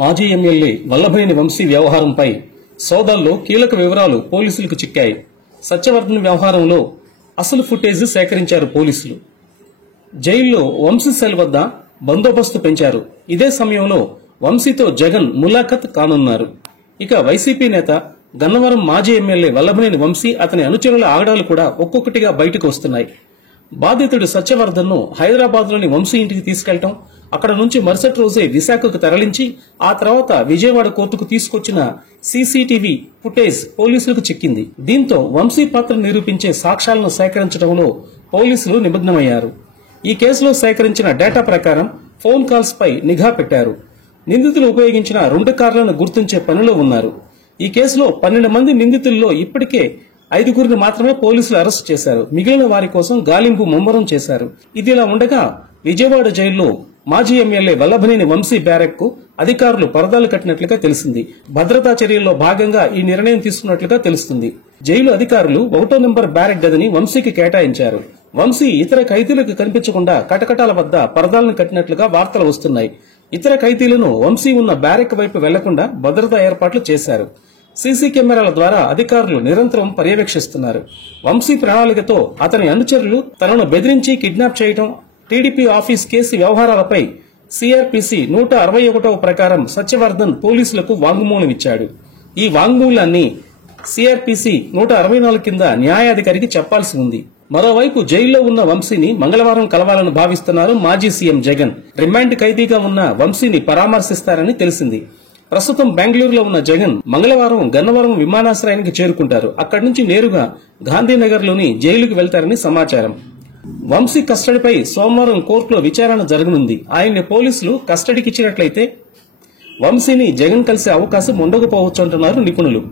మాజీ ఎమ్మెల్యే వల్లభనేని వంశీ వ్యవహారంపై సోదాల్లో కీలక వివరాలు పోలీసులకు చిక్కాయి. సత్యవర్ధన్ వ్యవహారంలో అసలు ఫుటేజ్ సేకరించారు పోలీసులు. జైల్లో వంశీ సెల్ వద్ద బందోబస్తు పెంచారు. ఇదే సమయంలో వంశీతో జగన్ ములాఖత్ కానున్నారు. ఇక వైసీపీ నేత గన్నవరం మాజీ ఎమ్మెల్యే వల్లభనేని వంశీ అతని అనుచరుల ఆగడాలు కూడా ఒక్కొక్కటిగా బయటకు వస్తున్నాయి. బాధితుడు సత్యవర్ధన్ ను హైదరాబాద్ లోని వంశీ ఇంటికి తీసుకెళ్లడం, అక్కడ నుంచి మరుసటి రోజే విశాఖకు తరలించి ఆ తర్వాత విజయవాడ కోర్టుకు తీసుకొచ్చిన సీసీటీవీ ఫుటేజ్ పోలీసులకు చిక్కింది. దీంతో వంశీ పాత్ర నిరూపించే సాక్ష్యాలను సేకరించడంలో పోలీసులు నిమగ్నమయ్యారు. ఈ కేసులో సేకరించిన డేటా ప్రకారం ఫోన్ కాల్స్ పై నిఘా పెట్టారు. నిందితులు ఉపయోగించిన 2 కార్లను గుర్తించే పనిలో ఉన్నారు. ఈ కేసులో 12 మంది నిందితుల్లో ఇప్పటికే 5గురిని మాత్రమే పోలీసులు అరెస్ట్ చేశారు. మిగిలిన వారి కోసం గాలింపు ముమ్మరం చేశారు. ఇదిలా ఉండగా విజయవాడ జైల్లో మాజీ ఎమ్మెల్యే వల్లభనేని వంశీ బ్యారెక్ కు అధికారులు పరదాలు కట్టినట్లుగా తెలిసింది. భద్రతా చర్యల్లో భాగంగా ఈ నిర్ణయం తీసుకున్నట్లుగా తెలుస్తుంది. జైలు అధికారులు 1వ నెంబర్ బ్యారెక్ గదిని వంశీకి కేటాయించారు. వంశీ ఇతర ఖైదీలకు కనిపించకుండా కటకటాల వద్ద పరదాలను కట్టినట్లుగా వార్తలు వస్తున్నాయి. ఇతర ఖైదీలను వంశీ ఉన్న బ్యారెక్ వైపు వెళ్లకుండా భద్రతా ఏర్పాట్లు చేశారు. సీసీ కెమెరాల ద్వారా అధికారులు నిరంతరం పర్యవేక్షిస్తున్నారు. వంశీ ప్రణాళికతో అతని అనుచరులు తనను బెదిరించి కిడ్నాప్ చేయడం, టీడీపీ ఆఫీస్ కేసు వ్యవహారాలపై సిఆర్పిసి 161వ ప్రకారం సత్యవర్ధన్ పోలీసులకు వాంగ్మూలం ఇచ్చాడు. ఈ వాంగ్మూలాన్ని సిఆర్పిసి 164 కింద న్యాయాధికారికి చెప్పాల్సి ఉంది. మరోవైపు జైల్లో ఉన్న వంశీని మంగళవారం కలవాలని భావిస్తున్నారు మాజీ సీఎం జగన్. రిమాండ్ ఖైదీగా ఉన్న వంశీని పరామర్శిస్తారని తెలిసింది. ప్రస్తుతం బెంగళూరులో ఉన్న జగన్ మంగళవారం గన్నవరం విమానాశ్రయానికి చేరుకుంటారు. అక్కడి నుంచి నేరుగా గాంధీనగర్ లోని జైలుకు వెళ్తారని సమాచారం. వంశీ కస్టడీపై సోమవారం కోర్టులో విచారణ జరగనుంది. ఆయన్ని పోలీసులు కస్టడీకి ఇచ్చినట్లయితే వంశీని జగన్ కలిసే అవకాశం ఉండకపోవచ్చు అంటున్నారు నిపుణులు.